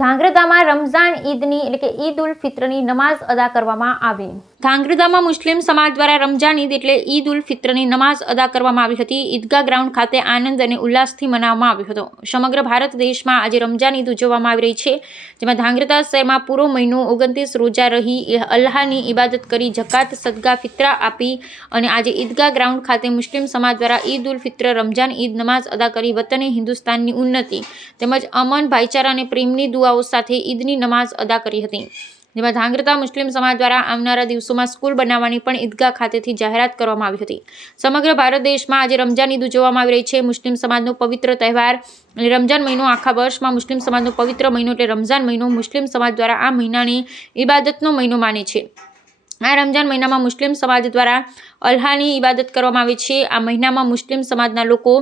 ધાંગ્રધામાં રમઝાન ઈદની એટલે કે ઈદ ઉલ ફિત્રની નમાઝ અદા કરવામાં આવી। ધાંગ્રધામાં મુસ્લિમ સમાજ દ્વારા રમઝાન ઈદ એટલે ઈદ ઉલ ફિત્રની નમાઝ અદા કરવામાં આવી હતી। ઈદગાહ ગ્રાઉન્ડ ખાતે આનંદ અને ઉલ્લાસથી મનાવવામાં આવ્યો હતો। સમગ્ર ભારત દેશમાં આજે રમઝાન ઈદ ઉજવવામાં આવી રહી છે, જેમાં ધાંગ્રધા શહેરમાં પૂરો મહિનો 29 રોજા રહી અલ્લાહની ઇબાદત કરી જકાત સદકા ફિત્રા આપી અને આજે ઈદગાહ ગ્રાઉન્ડ ખાતે મુસ્લિમ સમાજ દ્વારા ઈદ ઉલ ફિત્ર રમઝાન ઈદ નમાઝ અદા કરી વતને હિન્દુસ્તાનની ઉન્નતિ તેમજ અમન ભાઈચારા અને પ્રેમની દુઆઓ સાથે ઈદની નમાઝ અદા કરી હતી। જેમાં ધાંગ્રધા મુસ્લિમ સમાજ દ્વારા આવનારા દિવસોમાં સ્કૂલ બનાવવાની પણ ઈદગાહ ખાતેથી જાહેરાત કરવામાં આવી હતી। સમગ્ર ભારત દેશમાં આજે રમઝાન ઈદ ઉજવવામાં આવી રહી છે। મુસ્લિમ સમાજનો પવિત્ર તહેવાર એટલે રમઝાન મહિનો આખા વર્ષમાં મુસ્લિમ સમાજનો પવિત્ર મહિનો એટલે રમઝાન મહિનો મુસ્લિમ સમાજ દ્વારા આ મહિનાની ઇબાદતનો મહિનો માને છે। આ રમઝાન મહિનામાં મુસ્લિમ સમાજ દ્વારા અલ્લાહની ઇબાદત કરવામાં આવે છે। આ મહિનામાં મુસ્લિમ સમાજના લોકો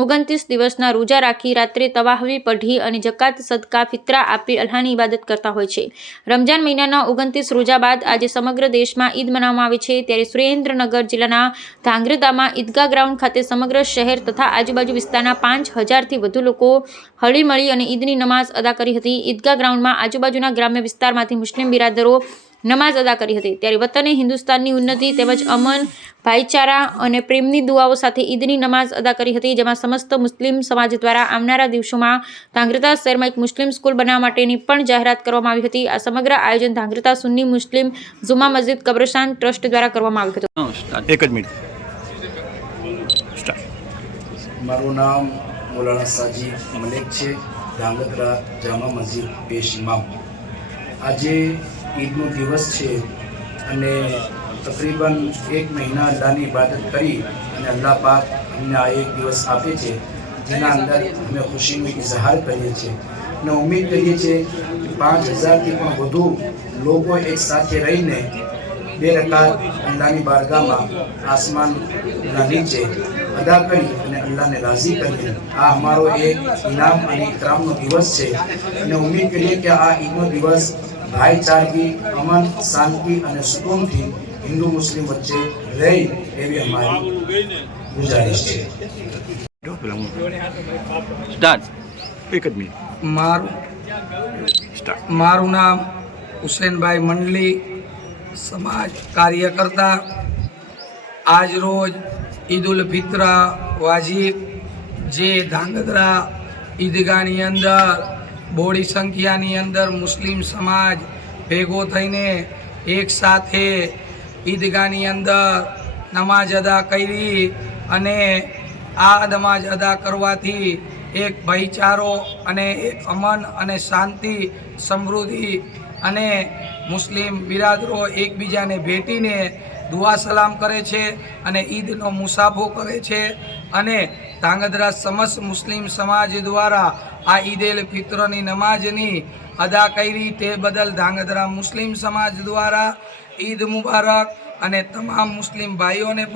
29 દિવસના રોજા રાખી રાત્રે તવાહવી પઢી અને જકાત સદકા ફિત્રા આપી અલ્લાહની ઇબાદત કરતા હોય છે। રમઝાન મહિનાના 29 રોજા બાદ આજે સમગ્ર દેશમાં ઈદ મનાવવામાં આવે છે, ત્યારે સુરેન્દ્રનગર જિલ્લાના ધાંગ્રધામાં ઈદગાહ ગ્રાઉન્ડ ખાતે સમગ્ર શહેર તથા આજુબાજુ વિસ્તારના 5000થી વધુ લોકો હળીમળી અને ઈદની નમાઝ અદા કરી હતી। ઈદગાહ ગ્રાઉન્ડમાં આજુબાજુના ગ્રામ્ય વિસ્તારમાંથી મુસ્લિમ બિરાદરો નમાઝ અદા કરી હતી, ત્યારે વતને હિન્દુસ્તાનની ઉન્નતિ તેમજ અમન ભાઈચારા અને પ્રેમની દુઆઓ સાથે ઈદની નમાઝ અદા કરી હતી। જેમાં સમસ્ત મુસ્લિમ સમાજ દ્વારા આવનારા દિવસોમાં ધાંગ્રધા શહેરમાં એક મુસ્લિમ સ્કૂલ બનાવવા માટેની પણ જાહેરાત કરવામાં આવી હતી। આ સમગ્ર આયોજન ધાંગ્રધા સુન્ની મુસ્લિમ જુમા મસ્જિદ કબ્રસ્તાન ટ્રસ્ટ દ્વારા કરવામાં આવ્યું હતું। એક જ મિનિટ સ્ટાર્ટ। મારું નામ મૌલાના સાજીદ મલિક છે, ધાંગધ્રા જામા મસ્જિદ પેશ ઇમામ। આજે ઈદનો દિવસ છે અને તકરીબન 1 મહિના અલ્લાહની ઇબાદત કરી અને અલ્લાહ પાક અમને આ એક દિવસ આપે છે, જેના અંદર અમે ખુશીનો ઇઝહાર કરીએ છીએ અને ઉમ્મીદ કરીએ છીએ કે 5000થી પણ વધુ લોકો એક સાથે રહીને 2 રકાત અલ્લાહની બારગાહમાં આસમાનના નીચે અદા કરી અને અલ્લાહને રાજી કરીએ। આ અમારો એક ઇનામ અને ઇકરામનો દિવસ છે અને ઉમ્મીદ કરીએ કે આ ઈદનો દિવસ ભાઈચારગી, અમન, શાંતિ અને સુકૂનથી હિન્દુ મુસ્લિમ વચ્ચે રહે એવી અમારી ગુજારિશ છે। સ્ટાર્ટ। એક જ મિનિટ સ્ટાર્ટ। મારું નામ હુસેનભાઈ મંડલી, સમાજ કાર્યકર્તા। આજ રોજ ઈદ ઉલ ફિત્ર વાજીબ જે ધાંગધ્રા ઈદગાહની અંદર બોડી સંખ્યાની અંદર મુસ્લિમ સમાજ ભેગો થઈને એક સાથે ઈદગાહની અંદર નમાઝ અદા કરી અને આ નમાઝ અદા કરવાથી એક ભાઈચારો અને એક અમન અને શાંતિ સમૃદ્ધિ અને મુસ્લિમ બિરાદરો એકબીજાને ભેટીને દુઆ સલામ કરે છે અને ઈદનો મુસાફો કરે છે અને ધાંગધ્રા સમસ્ત મુસ્લિમ સમાજ દ્વારા આ ઈદ ઉલ ફિત્રની નમાઝની અદા કરી તે બદલ ધાંગધ્રા મુસ્લિમ સમાજ દ્વારા ઈદ મુબારક અને તમામ મુસ્લિમ ભાઈઓને પણ